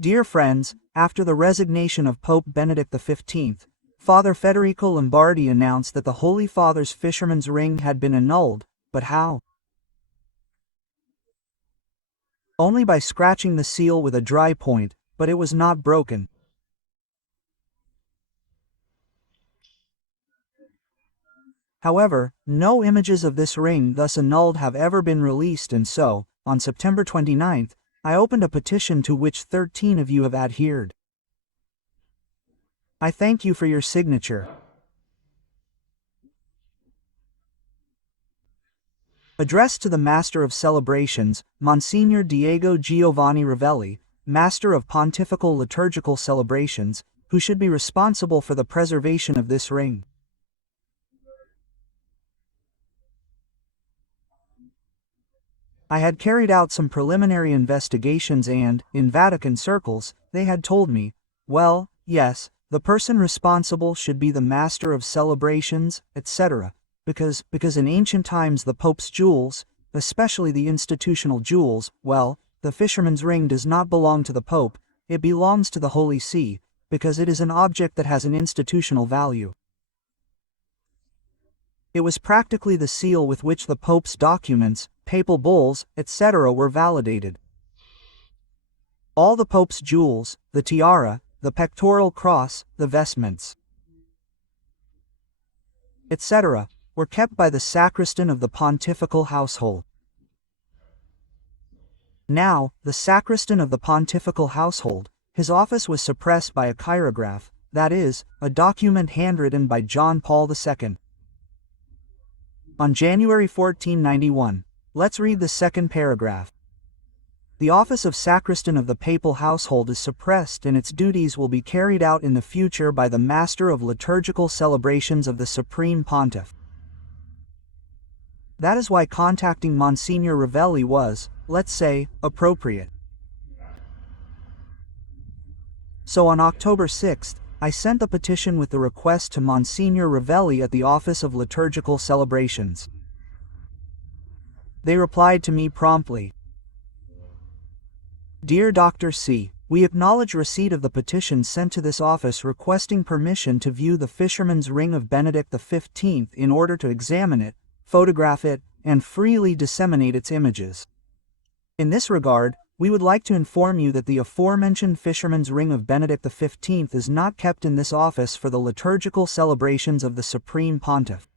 Dear friends, after the resignation of Pope Benedict XV, Father Federico Lombardi announced that the Holy Father's fisherman's ring had been annulled, but how? Only by scratching the seal with a dry point, but it was not broken. However, no images of this ring thus annulled have ever been released, and so, on September 29th, I opened a petition to which 13 of you have adhered. I thank you for your signature. Addressed to the Master of Celebrations, Monsignor Diego Giovanni Ravelli, Master of Pontifical Liturgical Celebrations, who should be responsible for the preservation of this ring. I had carried out some preliminary investigations and, in Vatican circles, they had told me, well, yes, the person responsible should be the Master of Celebrations, etc., because in ancient times the Pope's jewels, especially the institutional jewels, well, the fisherman's ring does not belong to the Pope, it belongs to the Holy See, because it is an object that has an institutional value. It was practically the seal with which the Pope's documents, papal bulls, etc. were validated. All the Pope's jewels, the tiara, the pectoral cross, the vestments, etc., were kept by the sacristan of the pontifical household. Now, the sacristan of the pontifical household, his office was suppressed by a chirograph, that is, a document handwritten by John Paul II. On January 1491, let's read the second paragraph. The office of sacristan of the papal household is suppressed and its duties will be carried out in the future by the Master of Liturgical Celebrations of the Supreme Pontiff. That is why contacting Monsignor Ravelli was, let's say, appropriate. So on October 6th, I sent the petition with the request to Monsignor Ravelli at the Office of Liturgical Celebrations. They replied to me promptly. Dear Dr. C., we acknowledge receipt of the petition sent to this office requesting permission to view the fisherman's ring of Benedict XV in order to examine it, photograph it, and freely disseminate its images. In this regard, we would like to inform you that the aforementioned fisherman's ring of Benedict XV is not kept in this office for the liturgical celebrations of the Supreme Pontiff.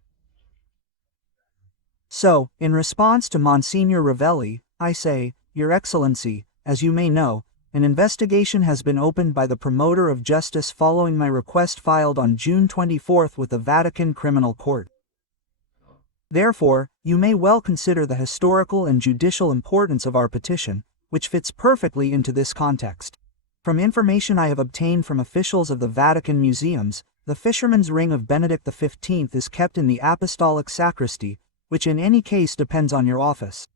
So, in response to Monsignor Ravelli, I say, Your Excellency, as you may know, an investigation has been opened by the promoter of justice following my request filed on June 24 with the Vatican Criminal Court. Therefore, you may well consider the historical and judicial importance of our petition, which fits perfectly into this context. From information I have obtained from officials of the Vatican museums, the fisherman's ring of Benedict XV is kept in the Apostolic Sacristy, which in any case depends on your office.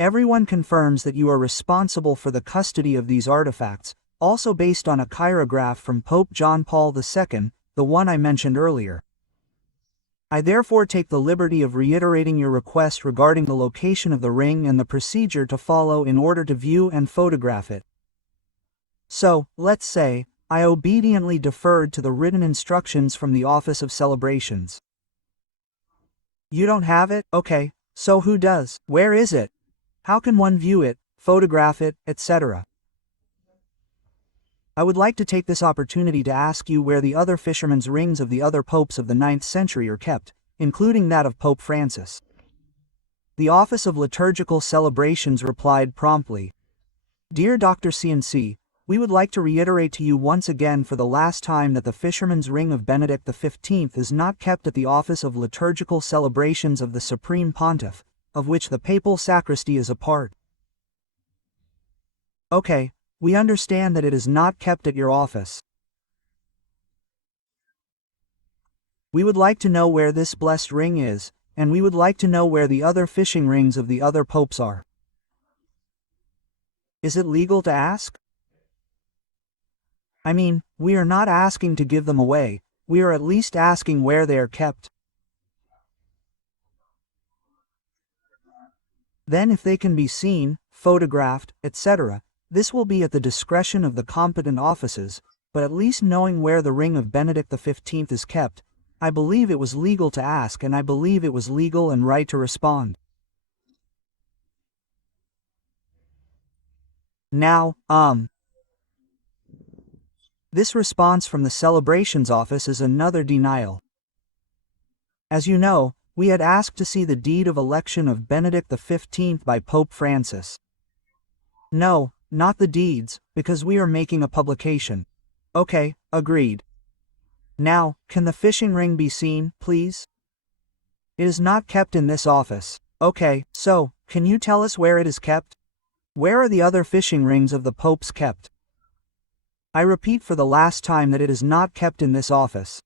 Everyone confirms that you are responsible for the custody of these artifacts, also based on a chirograph from Pope John Paul II, the one I mentioned earlier. I therefore take the liberty of reiterating your request regarding the location of the ring and the procedure to follow in order to view and photograph it. So, let's say, I obediently deferred to the written instructions from the Office of Celebrations. You don't have it? Okay, so who does? Where is it? How can one view it, photograph it, etc.? I would like to take this opportunity to ask you where the other fishermen's rings of the other popes of the 9th century are kept, including that of Pope Francis. The Office of Liturgical Celebrations replied promptly. Dear Dr. C&C, we would like to reiterate to you once again for the last time that the fisherman's ring of Benedict XV is not kept at the Office of Liturgical Celebrations of the Supreme Pontiff, of which the papal sacristy is a part. Okay. We understand that it is not kept at your office. We would like to know where this blessed ring is, and we would like to know where the other fishing rings of the other popes are. Is it legal to ask? I mean, we are not asking to give them away, we are at least asking where they are kept. Then if they can be seen, photographed, etc., this will be at the discretion of the competent offices, but at least knowing where the ring of Benedict XV is kept, I believe it was legal to ask, and I believe it was legal and right to respond. Now, this response from the celebrations office is another denial. As you know, we had asked to see the deed of election of Benedict XV by Pope Francis. No, not the deeds, because we are making a publication. Okay, agreed. Now, can the fishing ring be seen, please? It is not kept in this office. Okay, so, can you tell us where it is kept? Where are the other fishing rings of the popes kept? I repeat for the last time that it is not kept in this office.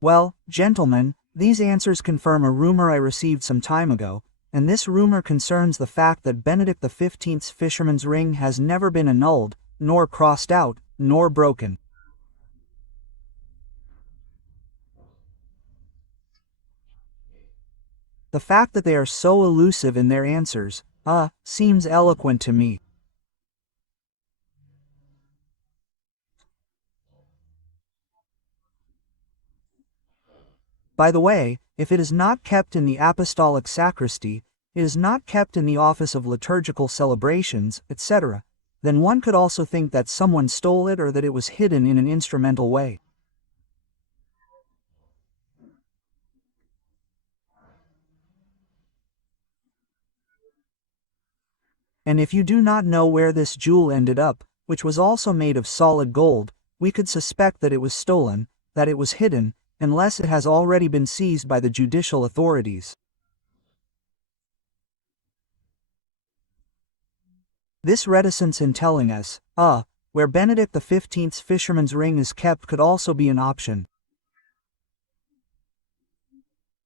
Well, gentlemen, these answers confirm a rumor I received some time ago, and this rumor concerns the fact that Benedict XV's fisherman's ring has never been annulled, nor crossed out, nor broken. The fact that they are so elusive in their answers, seems eloquent to me. By the way, if it is not kept in the apostolic sacristy, it is not kept in the office of liturgical celebrations, etc., then one could also think that someone stole it or that it was hidden in an instrumental way. And if you do not know where this jewel ended up, which was also made of solid gold, we could suspect that it was stolen, that it was hidden, unless it has already been seized by the judicial authorities. This reticence in telling us, where Benedict XV's fisherman's ring is kept could also be an option.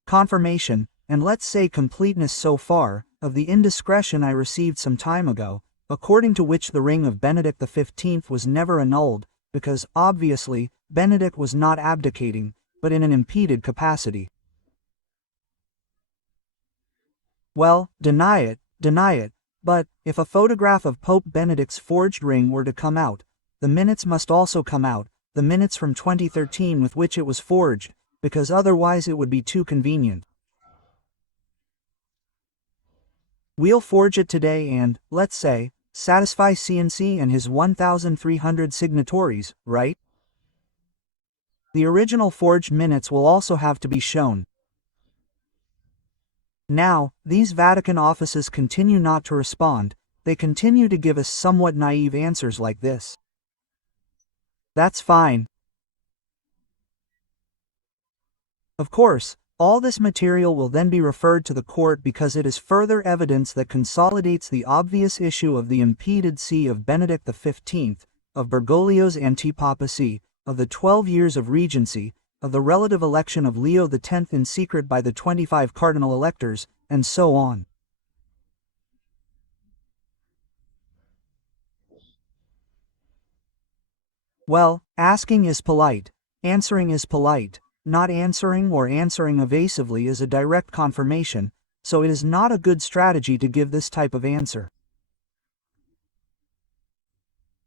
Confirmation, and let's say completeness so far, of the indiscretion I received some time ago, according to which the ring of Benedict XV was never annulled, because, obviously, Benedict was not abdicating, but in an impeded capacity. Well, deny it, but, if a photograph of Pope Benedict's forged ring were to come out, the minutes must also come out, the minutes from 2013 with which it was forged, because otherwise it would be too convenient. We'll forge it today and, let's say, satisfy CNC and his 1,300 signatories, right? The original forged minutes will also have to be shown. Now, these Vatican offices continue not to respond, they continue to give us somewhat naive answers like this. That's fine. Of course, all this material will then be referred to the court because it is further evidence that consolidates the obvious issue of the impeded see of Benedict XV, of Bergoglio's antipapacy, of the 12 years of regency, of the relative election of Leo X in secret by the 25 cardinal electors, and so on. Well, asking is polite, answering is polite. Not answering or answering evasively is a direct confirmation, so it is not a good strategy to give this type of answer.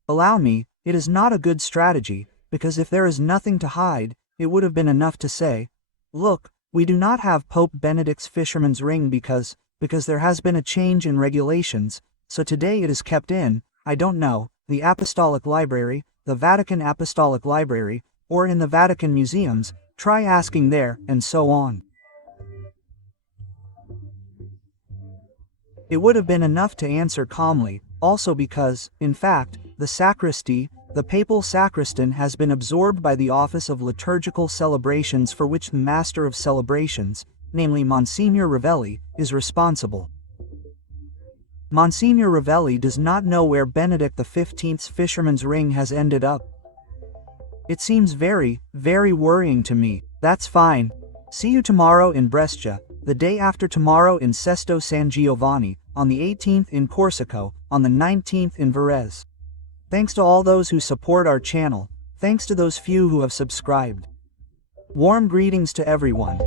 Allow me, it is not a good strategy, because if there is nothing to hide, it would have been enough to say, look, we do not have Pope Benedict's fisherman's ring because there has been a change in regulations, so today it is kept in, I don't know, the Apostolic Library, the Vatican Apostolic Library, or in the Vatican museums. Try asking there, and so on. It would have been enough to answer calmly, also because, in fact, the sacristy, the papal sacristan has been absorbed by the office of liturgical celebrations for which the master of celebrations, namely Monsignor Ravelli, is responsible. Monsignor Ravelli does not know where Benedict XV's fisherman's ring has ended up. It seems very, very worrying to me. That's fine. See you tomorrow in Brescia, the day after tomorrow in Sesto San Giovanni, on the 18th in Corsico, on the 19th in Varese. Thanks to all those who support our channel, thanks to those few who have subscribed. Warm greetings to everyone.